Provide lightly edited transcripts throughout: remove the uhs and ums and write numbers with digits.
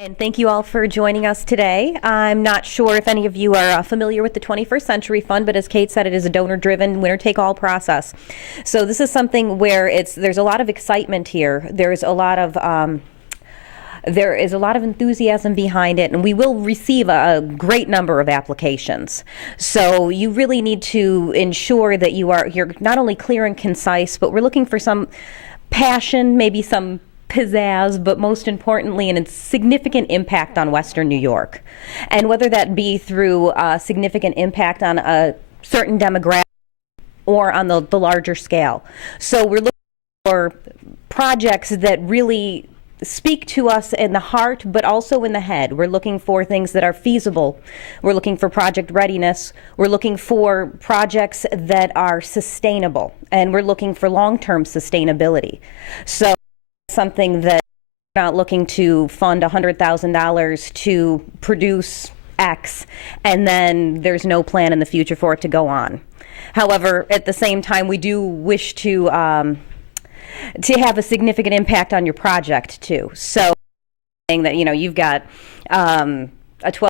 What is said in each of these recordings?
And thank you all for joining us today. I'm not sure if any of you are familiar with the 21st Century Fund, but as Kate said, it is a donor-driven, winner-take-all process. So this is something where there's a lot of excitement here. There is a lot of enthusiasm behind it, and we will receive a great number of applications. So you really need to ensure that you're not only clear and concise, but we're looking for some passion, maybe some pizzazz, but most importantly, and a significant impact on Western New York. And whether that be through a significant impact on a certain demographic or on the larger scale. So we're looking for projects that really speak to us in the heart, but also in the head. We're looking for things that are feasible. We're looking for project readiness. We're looking for projects that are sustainable, and we're looking for long-term sustainability. So something that we're not looking to fund $100,000 to produce X, and then there's no plan in the future for it to go on. However, at the same time, we do wish to have a significant impact on your project too. So, saying that you've got a 12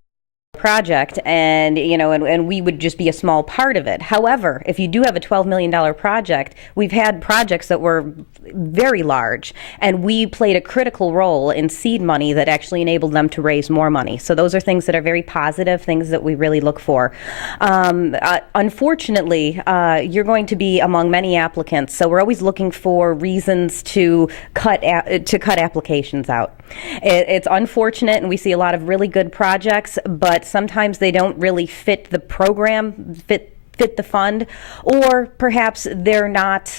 project, and and we would just be a small part of it. However, if you do have a $12 million project, we've had projects that were very large, and we played a critical role in seed money that actually enabled them to raise more money. So those are things that are very positive, things that we really look for. Unfortunately, you're going to be among many applicants, so we're always looking for reasons to cut applications out. It's unfortunate, and we see a lot of really good projects, but sometimes they don't really fit the program, fit the fund, or perhaps they're not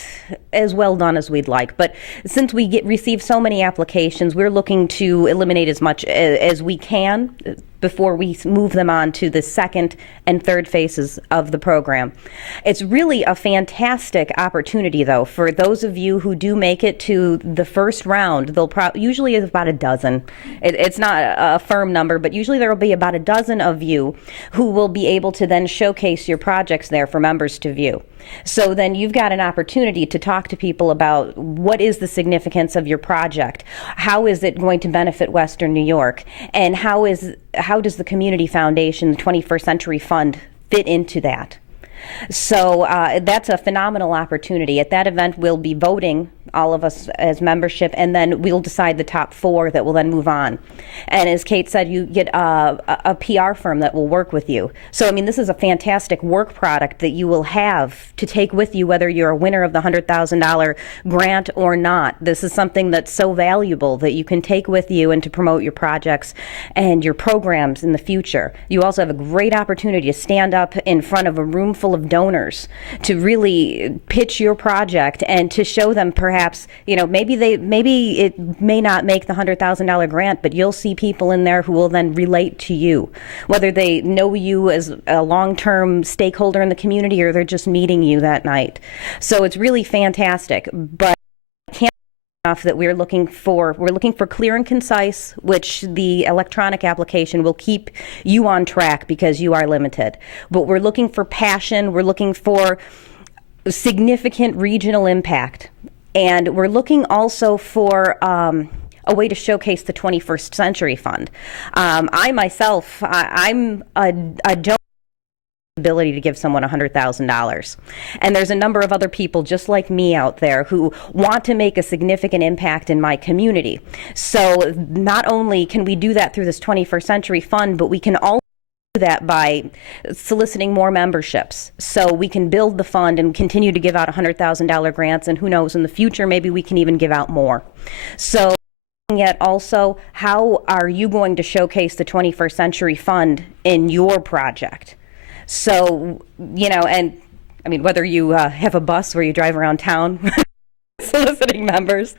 as well done as we'd like. But since we receive so many applications, we're looking to eliminate as much as we can before we move them on to the second and third phases of the program. It's really a fantastic opportunity, though, for those of you who do make it to the first round. Usually is about a dozen. It's not a firm number, but usually there will be about a dozen of you who will be able to then showcase your projects there for members to view. So then you've got an opportunity to talk to people about what is the significance of your project, how is it going to benefit Western New York, and how does the Community Foundation, the 21st Century Fund, fit into that. So that's a phenomenal opportunity. At that event, we'll be voting, all of us as membership, and then we'll decide the top 4 that will then move on. And as Kate said, you get a PR firm that will work with you. So, I mean, this is a fantastic work product that you will have to take with you, whether you're a winner of the $100,000 grant or not. This is something that's so valuable that you can take with you and to promote your projects and your programs in the future. You also have a great opportunity to stand up in front of a room full of donors to really pitch your project and to show them perhaps, maybe it may not make the $100,000 grant, but you'll see people in there who will then relate to you, whether they know you as a long-term stakeholder in the community or they're just meeting you that night. So it's really fantastic, but enough that we're looking for clear and concise, which the electronic application will keep you on track because you are limited. But we're looking for passion, we're looking for significant regional impact, and we're looking also for a way to showcase the 21st Century Fund. I myself, I'm a donor ability to give someone $100,000. And there's a number of other people just like me out there who want to make a significant impact in my community. So not only can we do that through this 21st Century Fund, but we can also do that by soliciting more memberships. So we can build the fund and continue to give out $100,000 grants, and who knows, in the future, maybe we can even give out more. So yet also, how are you going to showcase the 21st Century Fund in your project? So, and I mean, whether you have a bus where you drive around town soliciting members,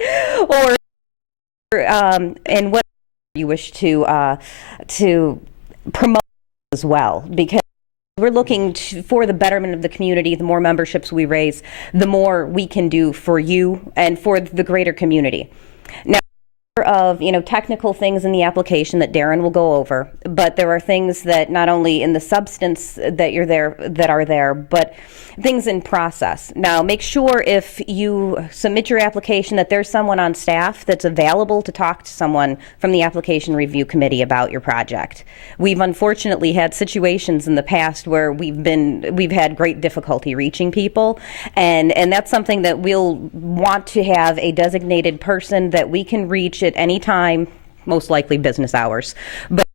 or and what you wish to promote as well, because we're looking for the betterment of the community. The more memberships we raise, the more we can do for you and for the greater community. Now, Of technical things in the application that Darren will go over, but there are things that not only in the substance that are there, but things in process. Now, make sure if you submit your application that there's someone on staff that's available to talk to someone from the application review committee about your project. We've unfortunately had situations in the past where we've had great difficulty reaching people, and that's something that we'll want to have a designated person that we can reach at any time, most likely business hours, but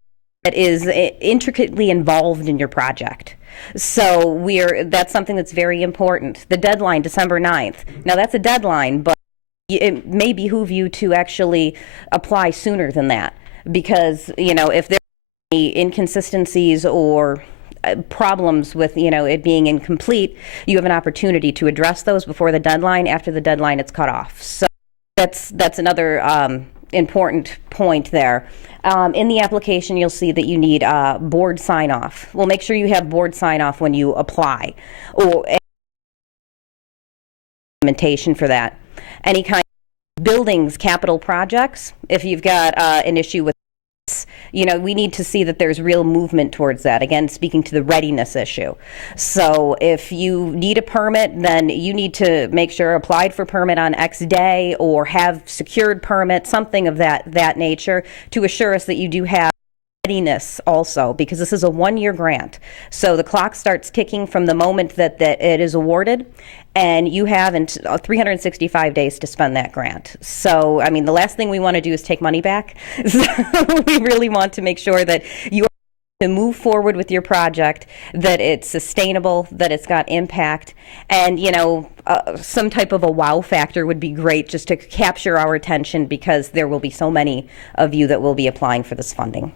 that is intricately involved in your project. So that's something that's very important. The deadline, December 9th. Now that's a deadline, but it may behoove you to actually apply sooner than that, because if there are any inconsistencies or problems with it being incomplete, you have an opportunity to address those before the deadline. After the deadline, it's cut off. So that's another important point there. In the application, you'll see that you need board sign-off. Well, make sure you have board sign-off when you apply, or documentation for that. Any kind of buildings, capital projects, if you've got an issue with we need to see that there's real movement towards that. Again, speaking to the readiness issue. So if you need a permit, then you need to make sure applied for permit on X day or have secured permit, something of that nature, to assure us that you do have readiness also, because this is a one-year grant. So the clock starts ticking from the moment that it is awarded, and you have 365 days to spend that grant. So, I mean, the last thing we want to do is take money back. So we really want to make sure that you are to move forward with your project, that it's sustainable, that it's got impact, and some type of a wow factor would be great, just to capture our attention, because there will be so many of you that will be applying for this funding.